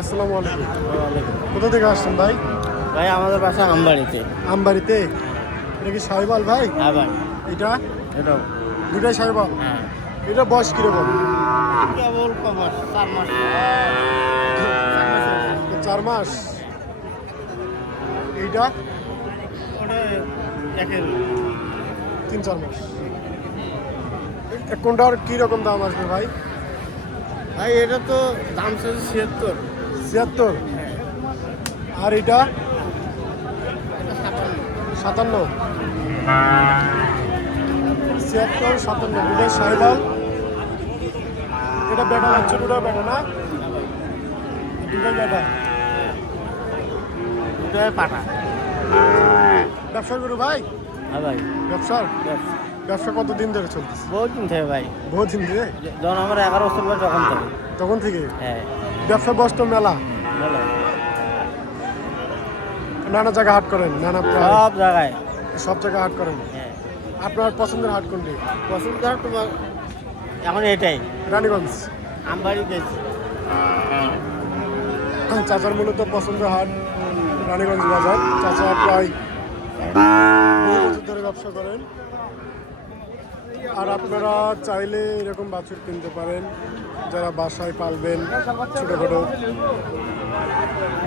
আসসালামু আলাইকুম। কোথা থেকে আসছেন ভাই? ভাই আমাদের বাসা আমবাড়িতে। আমবাড়িতে। এটা কি সাহিবাল ভাই? হ্যাঁ ভাই, এটা এটাও। দুটাই সাহিবাল। হ্যাঁ, এটা বয়স কিরকম? কেবল কমাস 4 মাস। 4 মাস। এইটা ওটা একের 3-4 মাস। কোনটার কিরকম দাম আসবে ভাই? ভাই এটা তো দাম ছিল 76। 76। আর এটা এটা 57। 57। 76, 57 দুটাই সাহিবাল। এটা বেটা হচ্ছে, দুটাও বেটা না? দুটাই বেটা। এটা পাঠা। ব্যবসা করু ভাই? হ্যাঁ ভাই, ব্যবসার ব্যবসা কতদিন ধরে চলতেছে? বহুত দিন থেকে ভাই, বহুদিন ধরে। যখন আমার 11 বছর বয়স তখন থেকে। তখন থেকে হ্যাঁ, ব্যবসা বস্ত মেলা, ভালো। নানা জায়গায় হাট করেন, নানা প্রায় সব জায়গায়। সব জায়গায় হাট করেন। হ্যাঁ, আপনার পছন্দের হাট কোনটি? পছন্দ করার তোমার এখন এটাই রানীগঞ্জ। আমবাড়ি গেছি। চাচার মূলত পছন্দের হাট রানীগঞ্জ বাজার। চাচা প্রায় বহু বছর ধরে ব্যবসা করেন। আর আপনারা চাইলে এরকম বাছুর কিনতে পারেন, যারা বাসায় পালবেন, ছোটোখাটো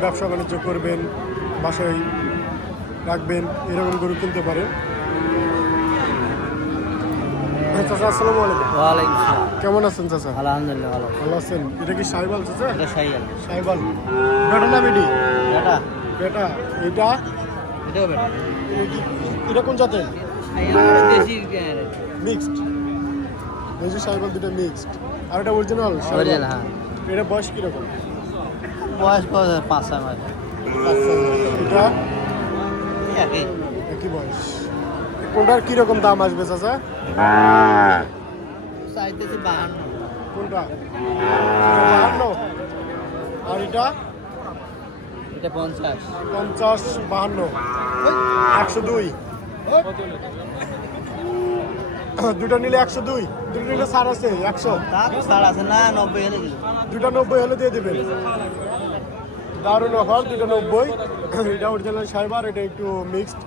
ব্যবসা বাণিজ্য করবেন, বাসায় রাখবেন, এরকম গরু কিনতে পারেন। চাচা আসসালামু আলাইকুম। ওয়ালাইকুম আসসালাম। কেমন আছেন চাচা? আলহামদুলিল্লাহ ভালো। ভালো আছেন। এটা কি সাইবাল চাচা? এটা সাইয়াল। সাইবাল বেটা না বেটি? এটা বেটা। এইটা এটাও বেটা। এটা কোন জাতের? সাইয়াল দেশি মিক্সড। এই যে সাইবাল দুটো মিক্সড। আর এটা অরিজিনাল সাইবাল। অরিজিনাল, হ্যাঁ। এটা বয়স কিরকম? বয়স 5-6 মাস। এটা একই। একই বয়স। কোনটার কিরকম দাম আসবে চাচা? চাইতেছি 52। কোনটা? 52। আর এটা এটা 50। 50, 52, 102। দুটো নিলে 102, দুটো নিলে ছাড় আছে 100। তার ছাড় আছে না, 90 হলে কি? দুটো 90 হলে দিয়ে দেবেন। দারুণ অফার, দুটো 90। এটা অরিজিনাল সাইবার, এটা একটু মিক্সড।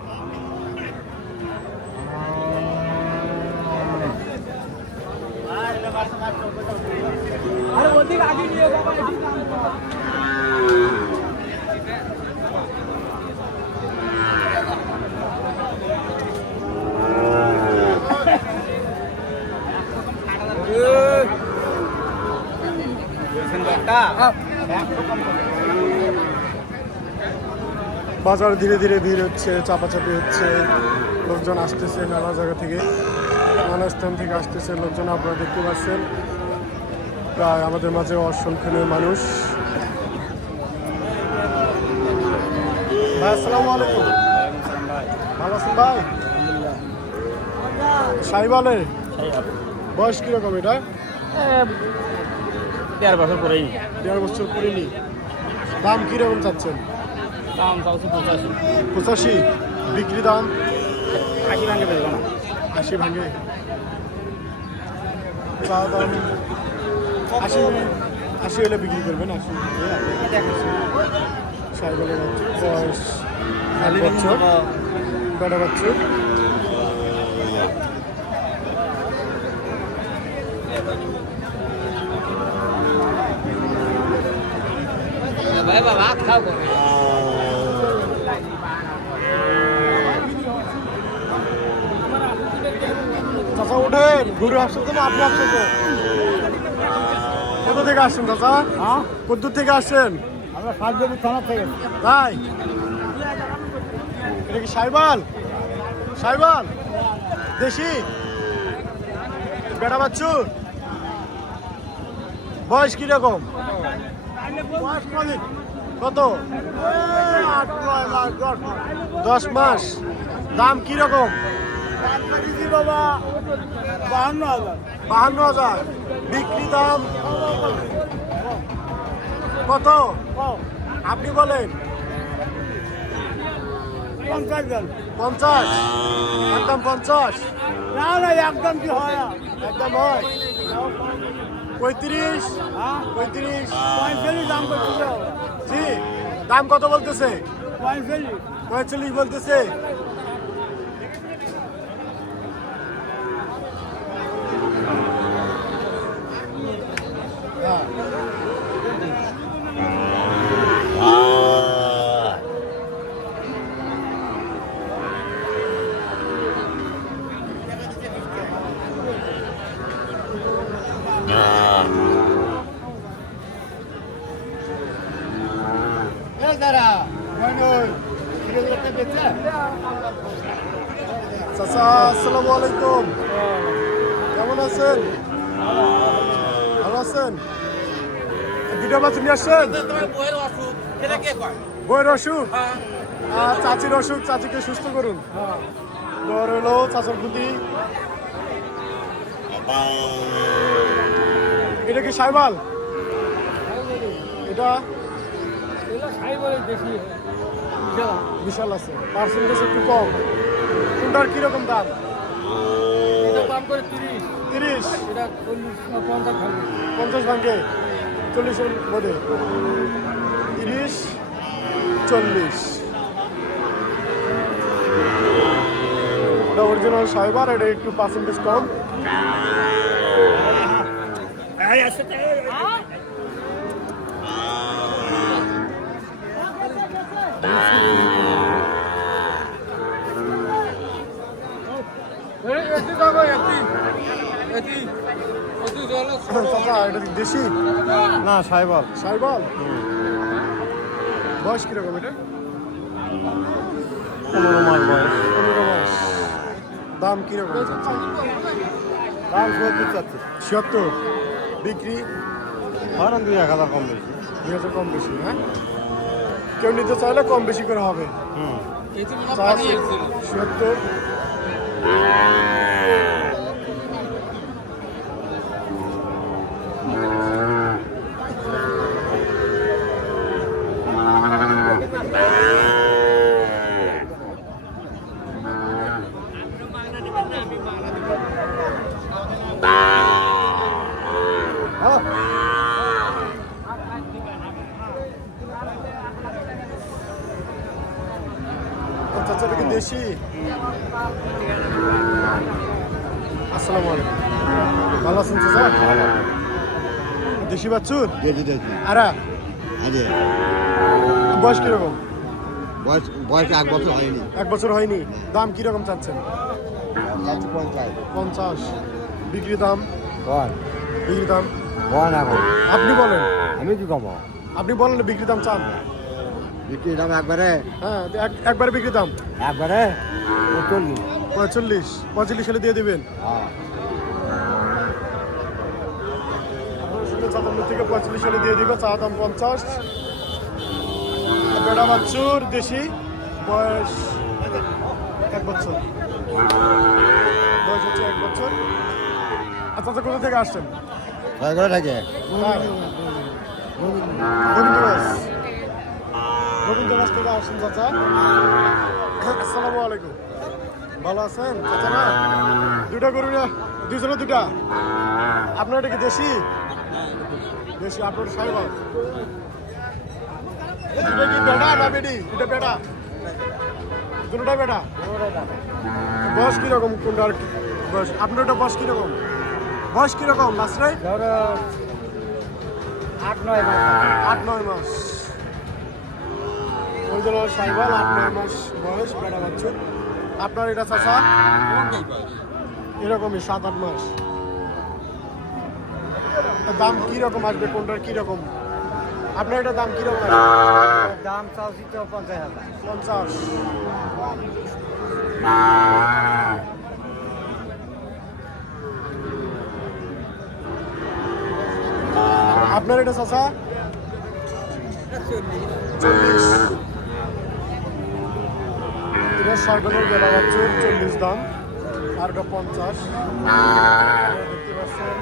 বাজার ধীরে ধীরে ভিড় হচ্ছে, চাপাচাপি হচ্ছে, লোকজন আসতেছে নানা জায়গা থেকে, নানা স্থান থেকে আসতেছে লোকজন। আপনারা দেখতে পাচ্ছেন প্রায় আমাদের মাঝে অসংখ্য মানুষ। ভাই আসসালামু আলাইকুম। ভালো আছেন ভাই? সাইবালের বয়স কিরকম এটা? 13 বছর পরেই 1.5 বছর করিনি। দাম কিরকম চাচ্ছেন? দাম চাচ্ছি 85। 85। বিক্রি দাম 80 ভাঙে পেয়ে না। 80 ভাঙে। চা দাম 80 হলে বিক্রি করবেন। 80 সাইকেলের বয়স 1 বছর, বেটা বাচ্চা। ভাই বাবা খাও করে। চাচা ওঠেন, ঘুরে আসছেন তো না আপনি আসছেন তো? কোথা থেকে আসছেন চাচা? হ্যাঁ, কত দূর থেকে আসছেন? আমরা সাতজনের থানা থেকে। তাই? এটা কি সাইবাল? সাইবাল দেশি বেটা বাচ্চু? বয়স কিরকম? কত? 10 মাস। দাম কিরকম? বাবা 52,000। 52,000। বিক্রি দাম কত? আপনি বলেন। 50। একদম 50। না না, একদম কি হয়? একদম হয়। 35 হ্যাঁ 35 45 দাম করছিল জি দাম কত বলতেছে 45 45 বলতেছে হ্যাঁ। দাঁড়া মইনুল কিলোমিটার বেচা চাচা আসসালামু আলাইকুম কেমন আছেন ভালো আছেন দুটা বাচ্চা নিয়ে আসছেন বইয়ের অসুখ আর চাচির অসুখ চাচিকে সুস্থ করুন দর হলো চাচার প্রতি এটা কি সাইবাল এটা বিশাল আছে পার্সেন্টেজ একটু কম কোনটার কিরকম দাম দাম করে 30 30 এটা 40 না 50 ভাঙে 40-এর মধ্যে 30 40 এটা অরিজিনাল সাইবার এটা একটু পার্সেন্টেজ কম চাচা এটা কি দেশি না সাইবল সাইবাল বয়স কিরকম এটা 15 মাস বয়স 15 মাস দাম কিরকম চাচা দাম 70 চাচ্ছে 76 বিক্রি ধরেন 2-1000 কম বেশি 2000 কম বেশি হ্যাঁ কেউ নিতে চাইলে কম বেশি করে হবে হুম 76 চাচা এটা কি দেশি আসসালামু আলাইকুম ভালো আছেন চাচা দেশি বাচ্চুর দেখি দেখি আরা আরে বয়স কিরকম বয়স বয়স 1 বছর হয়নি 1 বছর হয়নি দাম কিরকম চাচ্ছেন যাচ্ছে 50 50 বিক্রি দাম বল বিক্রি দাম বল এখন আপনি বলেন আমি কি কমো আপনি বলেন বিক্রি দাম চান বিক্রি দাম একবারে হ্যাঁ একবারে বিক্রি দাম একবারে 45 45 হলে দিয়ে দিবেন হ্যাঁ চাতান্ন থেকে 45 হলে দিয়ে দিবে চা দাম 50 বেড়া বাচ্চুর দেশি বয়স 1 বছর বয়স হচ্ছে 1 বছর আচ্ছা আচ্ছা কোথা থেকে আসছেন কয় করে থাকে গোবিন্দগঞ্জ গোবিন্দগঞ্জ থেকে আসছেন চাচা আসসালামু আলাইকুম ভালো আছেন চাচা না দুটা গরু না দুজনে দুটা আপনার এটা কি দেশি দেশি আপনার সাইবার এটা কি বেটা না বেডি এটা বেটা দুটোটা বেটা বয়স কিরকম কোনটার বয়স আপনারটা বয়স কিরকম বয়স কিরকম মাসরাই ধরো 8-9 মাস 8-9 মাস ওই জন্য সাইবাল 8-9 মাস বয়স বেটা বাচ্চা আপনার এটা চাচা এরকমই 7-8 মাস দাম কিরকম আসবে কোনটার কিরকম আপনার এটা দাম কিরকম আসবে দাম চাচ্ছি তো 50,000 50 আপনার এটা চাচা 40 এটা সাইকেলের বেলা বাচ্চা 40 দাম আর এটা 50 দেখতে পাচ্ছেন